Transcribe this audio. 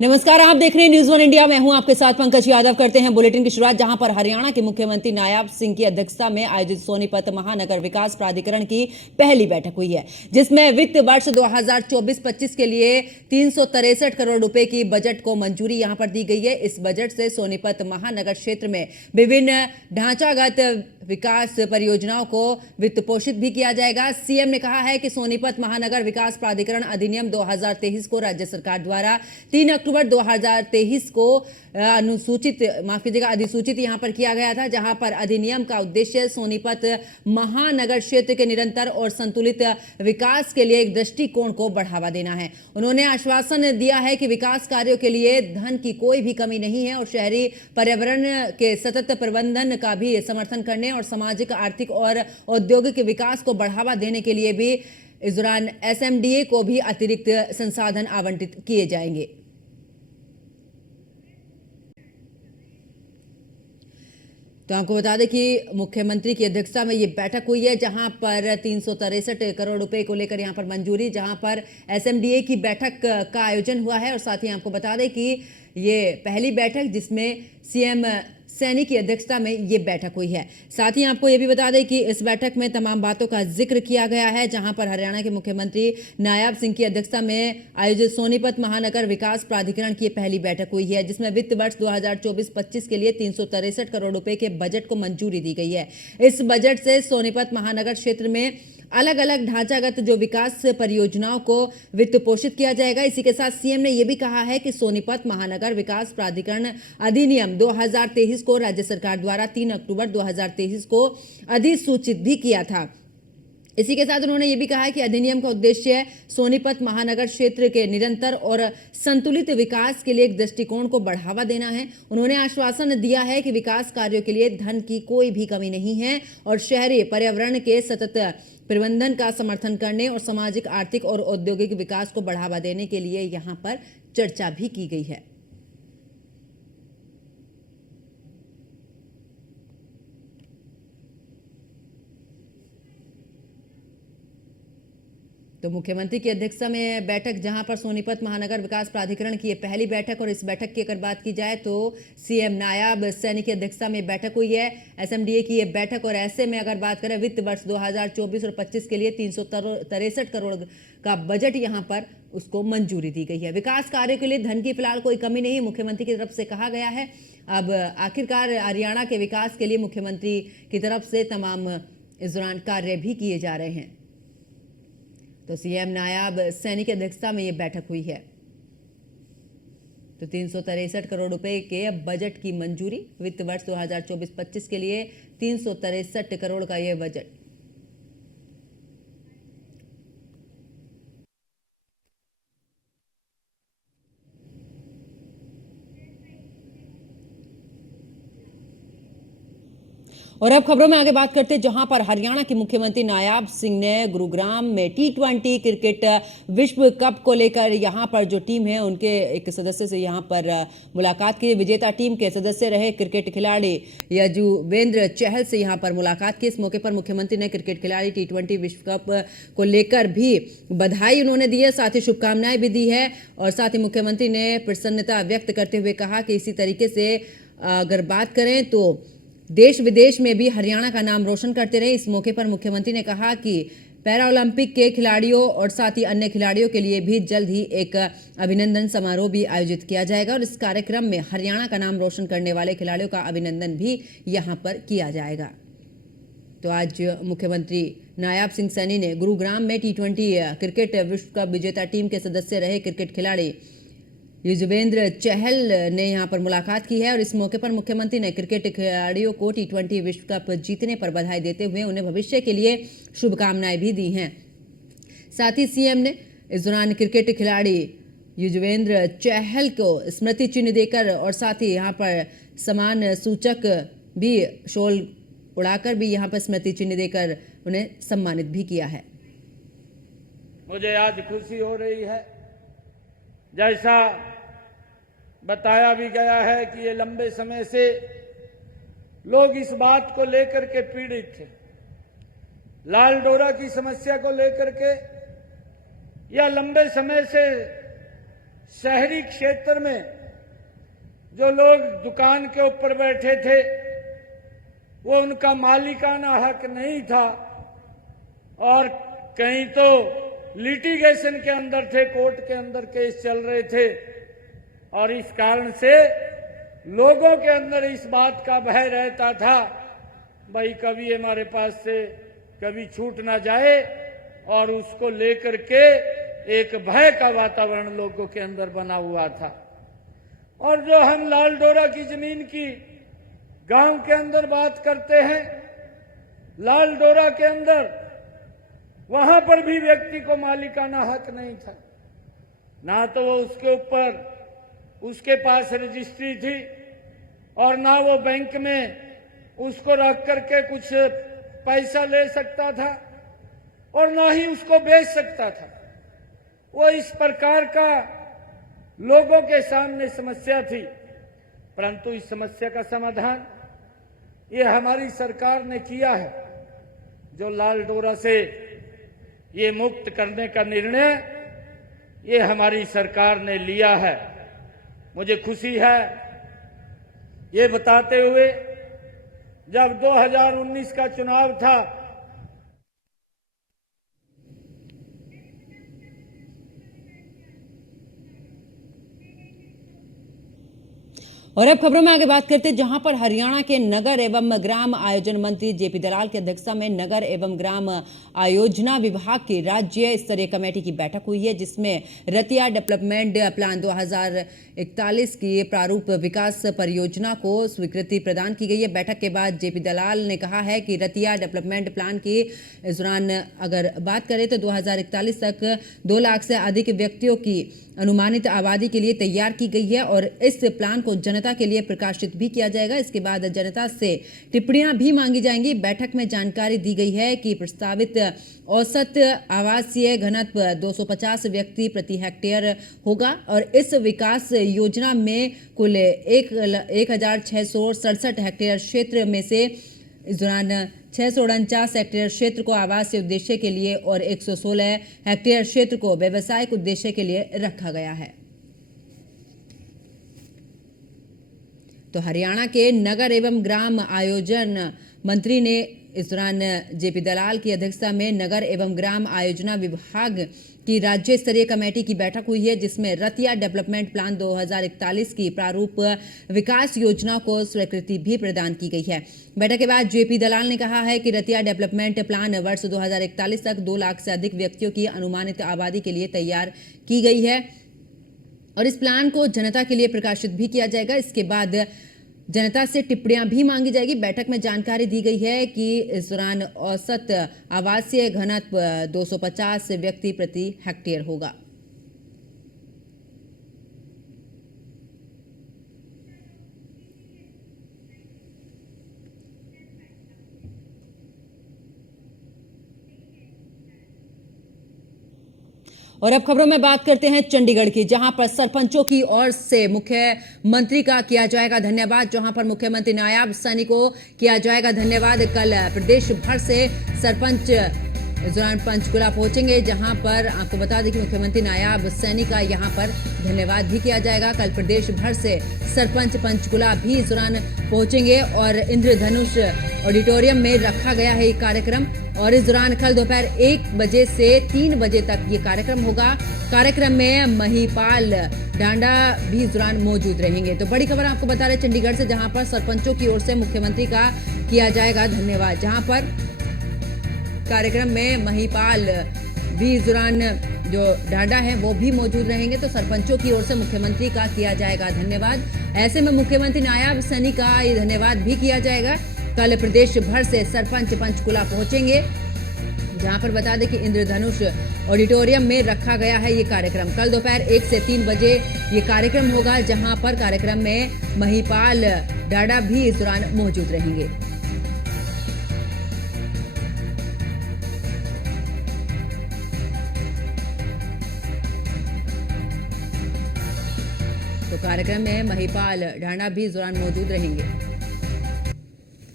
नमस्कार, आप देख रहे हैं न्यूज़ वन इंडिया। मैं हूं आपके साथ पंकज यादव। करते हैं बुलेटिन की शुरुआत, जहां पर हरियाणा के मुख्यमंत्री नायाब सिंह की अध्यक्षता में आयोजित सोनीपत महानगर विकास प्राधिकरण की पहली बैठक हुई है, जिसमें वित्त वर्ष 2024-25 के लिए 363 करोड़ रुपए की बजट को मंजूरी यहां पर दी गई है। इस बजट से सोनीपत महानगर क्षेत्र में विभिन्न ढांचागत विकास परियोजनाओं को वित्त पोषित भी किया जाएगा। सीएम ने कहा है कि सोनीपत महानगर विकास प्राधिकरण अधिनियम 2023 को राज्य सरकार द्वारा 3 अक्टूबर 2023 को अधिसूचित यहां पर किया गया था, जहां पर अधिनियम का उद्देश्य सोनीपत महानगर क्षेत्र के निरंतर और संतुलित विकास के लिए एक दृष्टिकोण को बढ़ावा देना है। उन्होंने आश्वासन दिया है कि विकास कार्यों के लिए धन की कोई भी कमी नहीं है और शहरी पर्यावरण के सतत प्रबंधन का भी समर्थन करने और सामाजिक, आर्थिक और औद्योगिक विकास को बढ़ावा देने के लिए भी इस दौरान एसएमडीए को भी अतिरिक्त संसाधन आवंटित किए जाएंगे। तो आपको बता दें कि मुख्यमंत्री की अध्यक्षता में ये बैठक हुई है, जहां पर 363 करोड़ रुपए को लेकर यहां पर मंजूरी, जहां पर एसएमडीए की बैठक का आयोजन हुआ है। और साथ ही आपको बता दें कि ये पहली बैठक जिसमें सीएम सैनी की अध्यक्षता में ये बैठक हुई है। साथ ही आपको ये भी बता दें कि इस बैठक में तमाम बातों का जिक्र किया गया है, जहां पर हरियाणा के मुख्यमंत्री नायाब सिंह की अध्यक्षता में आयोजित सोनीपत महानगर विकास प्राधिकरण की पहली बैठक हुई है, जिसमें वित्त वर्ष 2024-25 के लिए 363 करोड़ रुपए के बजट को मंजूरी दी गई है। इस बजट से सोनीपत महानगर क्षेत्र में अलग अलग ढांचागत जो विकास परियोजनाओं को वित्त पोषित किया जाएगा। इसी के साथ सीएम ने यह भी कहा है कि सोनीपत महानगर विकास प्राधिकरण अधिनियम 2023 को राज्य सरकार द्वारा 3 अक्टूबर 2023 को अधिसूचित भी किया था। इसी के साथ उन्होंने ये भी कहा है कि अधिनियम का उद्देश्य सोनीपत महानगर क्षेत्र के निरंतर और संतुलित विकास के लिए एक दृष्टिकोण को बढ़ावा देना है। उन्होंने आश्वासन दिया है कि विकास कार्यों के लिए धन की कोई भी कमी नहीं है और शहरी पर्यावरण के सतत प्रबंधन का समर्थन करने और सामाजिक, आर्थिक और औद्योगिक विकास को बढ़ावा देने के लिए यहां पर चर्चा भी की गई है। तो मुख्यमंत्री की अध्यक्षता में बैठक, जहां पर सोनीपत महानगर विकास प्राधिकरण की यह पहली बैठक, और इस बैठक की अगर बात की जाए तो सीएम नायाब सैनी की अध्यक्षता में बैठक हुई है, एसएमडीए की यह बैठक। और ऐसे में अगर बात करें वित्त वर्ष 2024 और 25 के लिए 363 करोड़ का बजट यहां पर उसको मंजूरी दी गई है। विकास कार्यों के लिए धन की फिलहाल कोई कमी नहीं, मुख्यमंत्री की तरफ से कहा गया है। अब आखिरकार हरियाणा के विकास के लिए मुख्यमंत्री की तरफ से तमाम इस दौरान कार्य भी किए जा रहे हैं। तो सीएम नायाब सैनी की अध्यक्षता में यह बैठक हुई है। तो 363 करोड़ रुपए के बजट की मंजूरी, वित्त वर्ष 2024-25 के लिए 363 करोड़ का यह बजट। और अब खबरों में आगे बात करते हैं, जहां पर हरियाणा के मुख्यमंत्री नायाब सिंह ने गुरुग्राम में T20 क्रिकेट विश्व कप को लेकर यहां पर जो टीम है उनके एक सदस्य से यहां पर मुलाकात की। विजेता टीम के सदस्य रहे क्रिकेट खिलाड़ी युजवेंद्र चहल से यहां पर मुलाकात की। इस मौके पर मुख्यमंत्री ने क्रिकेट खिलाड़ी T20 विश्व कप को लेकर भी बधाई उन्होंने दी है, साथ ही शुभकामनाएं भी दी है। और साथ ही मुख्यमंत्री ने प्रसन्नता व्यक्त करते हुए कहा कि इसी तरीके से अगर बात करें तो देश विदेश में भी हरियाणा का नाम रोशन करते रहे। इस मौके पर मुख्यमंत्री ने कहा कि पैरा ओलंपिक के खिलाड़ियों और साथ ही अन्य खिलाड़ियों के लिए भी जल्द ही एक अभिनंदन समारोह भी आयोजित किया जाएगा और इस कार्यक्रम में हरियाणा का नाम रोशन करने वाले खिलाड़ियों का अभिनंदन भी यहां पर किया जाएगा। तो आज मुख्यमंत्री नायाब सिंह सैनी ने गुरुग्राम में T20 क्रिकेट विश्व कप विजेता टीम के सदस्य रहे क्रिकेट खिलाड़ी युजवेंद्र चहल ने यहां पर मुलाकात की है। और इस मौके पर मुख्यमंत्री ने क्रिकेट खिलाड़ियों को T20 विश्व कप जीतने पर बधाई देते हुए उन्हें भविष्य के लिए शुभकामनाएं भी दी हैं। साथ ही सीएम ने इस दौरान क्रिकेट खिलाड़ी युजवेंद्र चहल को स्मृति चिन्ह देकर और साथ ही यहां पर सम्मान सूचक भी शॉल उड़ाकर भी यहां पर स्मृति चिन्ह देकर उन्हें सम्मानित भी किया है। मुझे आज खुशी हो रही है, जैसा बताया भी गया है कि ये लंबे समय से लोग इस बात को लेकर के पीड़ित थे, लाल डोरा की समस्या को लेकर के, या लंबे समय से शहरी क्षेत्र में जो लोग दुकान के ऊपर बैठे थे वो उनका मालिकाना हक नहीं था और कहीं तो लिटिगेशन के अंदर थे, कोर्ट के अंदर केस चल रहे थे और इस कारण से लोगों के अंदर इस बात का भय रहता था भाई कभी हमारे पास से कभी छूट ना जाए और उसको लेकर के एक भय का वातावरण लोगों के अंदर बना हुआ था। और जो हम लाल डोरा की जमीन की गांव के अंदर बात करते हैं, लाल डोरा के अंदर वहां पर भी व्यक्ति को मालिकाना हक नहीं था, ना तो वो उसके ऊपर उसके पास रजिस्ट्री थी और ना वो बैंक में उसको रख करके कुछ पैसा ले सकता था और ना ही उसको बेच सकता था। वो इस प्रकार का लोगों के सामने समस्या थी, परंतु इस समस्या का समाधान ये हमारी सरकार ने किया है। जो लाल डोरा से ये मुक्त करने का निर्णय ये हमारी सरकार ने लिया है। मुझे खुशी है ये बताते हुए जब 2019 का चुनाव था और अब खबरों में आगे बात करते हैं जहां पर हरियाणा के नगर एवं ग्राम आयोजन मंत्री जेपी दलाल की अध्यक्षता में नगर एवं ग्राम आयोजना विभाग की राज्य स्तरीय कमेटी की बैठक हुई है, जिसमें रतिया डेवलपमेंट प्लान 2041 की प्रारूप विकास परियोजना को स्वीकृति प्रदान की गई है। बैठक के बाद जेपी दलाल ने कहा है कि रतिया डेवलपमेंट प्लान की इस दौरान अगर बात करें तो 2041 तक 2 लाख से अधिक व्यक्तियों की अनुमानित आबादी के लिए तैयार की गई है और इस प्लान को जनता के लिए प्रकाशित भी किया जाएगा। इसके बाद जनता से टिप्पणियां भी मांगी जाएंगी। बैठक में जानकारी दी गई है कि प्रस्तावित औसत आवासीय घनत्व 250 व्यक्ति प्रति हेक्टेयर होगा और इस विकास योजना में कुल 1667 हेक्टेयर क्षेत्र में से इस दौरान 649 हेक्टेयर क्षेत्र को आवासीय उद्देश्य के लिए और 116 हेक्टेयर क्षेत्र को व्यवसायिक उद्देश्य के लिए रखा गया है। तो हरियाणा के नगर एवं ग्राम आयोजन मंत्री ने इस दौरान जेपी दलाल की अध्यक्षता में नगर एवं ग्राम आयोजना विभाग की राज्य स्तरीय कमेटी की बैठक हुई है, जिसमें रतिया डेवलपमेंट प्लान 2041 की प्रारूप विकास योजना को स्वीकृति भी प्रदान की गई है। बैठक के बाद जेपी दलाल ने कहा है कि रतिया डेवलपमेंट प्लान वर्ष 2041 तक 2 लाख से अधिक व्यक्तियों की अनुमानित आबादी के लिए तैयार की गई है और इस प्लान को जनता के लिए प्रकाशित भी किया जाएगा। इसके बाद जनता से टिप्पणियां भी मांगी जाएगी। बैठक में जानकारी दी गई है कि इस दौरान औसत आवासीय घनत्व 250 व्यक्ति प्रति हेक्टेयर होगा। और अब खबरों में बात करते हैं चंडीगढ़ की, जहां पर सरपंचों की ओर से मुख्यमंत्री का किया जाएगा धन्यवाद। जहां पर मुख्यमंत्री नायाब सैनी को किया जाएगा धन्यवाद। कल प्रदेश भर से सरपंच इस दौरान पंचकुला पहुंचेंगे, जहां पर आपको बता दें कि मुख्यमंत्री नायाब सैनी का यहां पर धन्यवाद भी किया जाएगा। कल प्रदेश भर से सरपंच पंचकुला भी इस दौरान पहुंचेंगे और इंद्रधनुष ऑडिटोरियम में रखा गया है ये कार्यक्रम और इस दौरान कल दोपहर 1 बजे से 3 बजे तक ये कार्यक्रम होगा। कार्यक्रम में महिपाल डांडा भी इस दौरान मौजूद रहेंगे। तो बड़ी खबर आपको बता रहे चंडीगढ़ से, जहां पर सरपंचों की ओर से मुख्यमंत्री का किया जाएगा धन्यवाद। जहां पर कार्यक्रम में महिपाल भी इस दौरान जो डांडा है वो भी मौजूद रहेंगे। तो सरपंचों की ओर से मुख्यमंत्री का किया जाएगा धन्यवाद। ऐसे में मुख्यमंत्री नायाब सैनी का ये धन्यवाद भी किया जाएगा। कल प्रदेश भर से सरपंच पंचकुला पहुंचेंगे, जहां पर बता दें कि इंद्रधनुष ऑडिटोरियम में रखा गया है ये कार्यक्रम। कल दोपहर 1 से 3 बजे ये कार्यक्रम होगा, जहां पर कार्यक्रम में महिपाल डाडा भी इस दौरान मौजूद रहेंगे। तो कार्यक्रम में महिपाल डांडा भी इस दौरान मौजूद रहेंगे।